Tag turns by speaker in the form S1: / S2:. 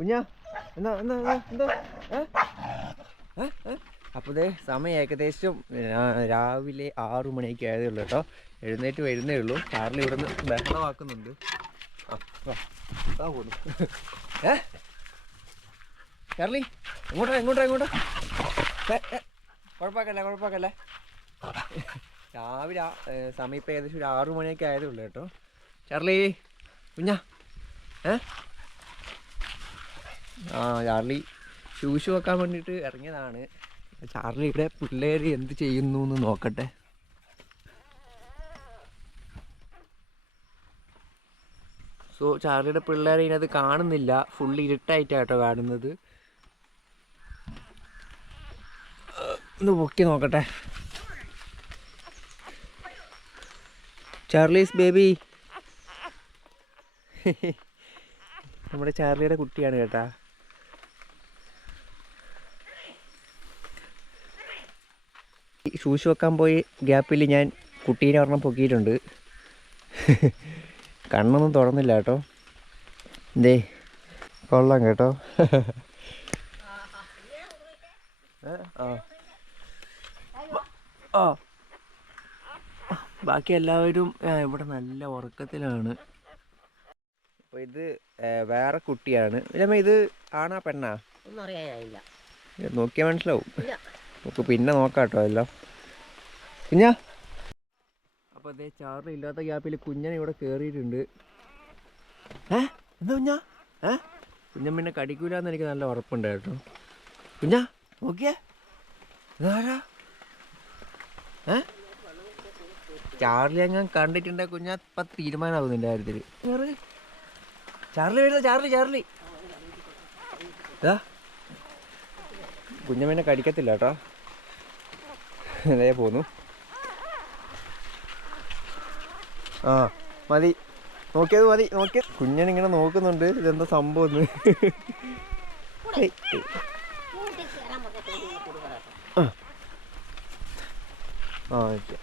S1: കുഞ്ഞാ എന്താ? എന്താ എന്താ? അപ്പോൾ ദേ സമയം ഏകദേശം രാവിലെ ആറു മണിയൊക്കെ ആയതേ ഉള്ളൂ കേട്ടോ. എഴുന്നേറ്റ് വരുന്നേ ഉള്ളൂ. ചാർലി ഇവിടെ നിന്ന് ബഹളമാക്കുന്നുണ്ട്. ആ പോന്നു. ഏ? ചാർലി എങ്ങോട്ടാ എങ്ങോട്ടാ എങ്ങോട്ടാ? കുഴപ്പമാക്കല്ലേ കുഴപ്പമാക്കല്ലേ രാവിലെ സമയം ഇപ്പം ഏകദേശം ഒരു ആറു മണിയൊക്കെ ആയതേ ഉള്ളൂ കേട്ടോ. ചാർലി കുഞ്ഞാ ഏ? ആ ചാർലി ഷൂഷ് വെക്കാൻ വേണ്ടിയിട്ട് ഇറങ്ങിയതാണ്. ചാർലി ഇവിടെ പിള്ളേർ എന്ത് ചെയ്യുന്നു എന്ന് നോക്കട്ടെ. സോ ചാർലിയുടെ പിള്ളേരെ ഇതിനത് കാണുന്നില്ല. ഫുൾ ഇരുട്ടായിട്ടാട്ടോ കാണുന്നത്. ഒന്ന് പൊക്കി നോക്കട്ടെ. Charlie's baby. നമ്മുടെ ചാർലിയുടെ കുട്ടിയാണ് കേട്ടാ. ഷൂസ് വെക്കാൻ പോയി ഗ്യാപ്പിൽ ഞാൻ കുട്ടീനെ ഒരെണ്ണം പൊക്കിയിട്ടുണ്ട്. കണ്ണൊന്നും തുറന്നില്ല കേട്ടോ. എന്തേ കൊള്ളാം കേട്ടോ? ആ ബാക്കി എല്ലാവരും ഇവിടെ നല്ല ഉറക്കത്തിലാണ്. അപ്പോൾ ഇത് വേറെ കുട്ടിയാണ്. ഇല്ലമ്മ ഇത് ആണാ പെണ്ണാ?
S2: ഒന്നും അറിയാനായില്ല.
S1: ഇത് നോക്കിയാൽ മനസ്സിലാവും.
S2: ഇല്ല.
S1: നമുക്ക് പിന്നെ നോക്കാം കേട്ടോ എല്ലാം. കുഞ്ഞാ? അപ്പോൾ അതേ ചാർജ് ഇല്ലാത്ത ഗ്യാപ്പിൽ കുഞ്ഞനെ ഇവിടെ കയറിയിട്ടുണ്ട് ഏ? എന്താ കുഞ്ഞാ? ഏ? കുഞ്ഞൻ പിന്നെ കടിക്കൂലെന്ന് എനിക്ക് നല്ല ഉറപ്പുണ്ട് കേട്ടോ. കുഞ്ഞാ നോക്കിയേ. ഇതാരാ? ഏ? ചാർലി അങ്ങ് കണ്ടിട്ടുണ്ടെ കുഞ്ഞാ? ഇപ്പൊ തീരുമാനമാവും കാര്യത്തിൽ കേറ്. ചാർലി വരുന്ന ചാർലി ചാർലി. ഇതാ കുഞ്ഞമ്മേനെ കടിക്കത്തില്ല കേട്ടോ. അതേ പോന്നു ആ മതി. നോക്കിയത് മതി കുഞ്ഞൻ ഇങ്ങനെ നോക്കുന്നുണ്ട്. ഇതെന്താ സംഭവം എന്ന്. ആ ഓക്കെ.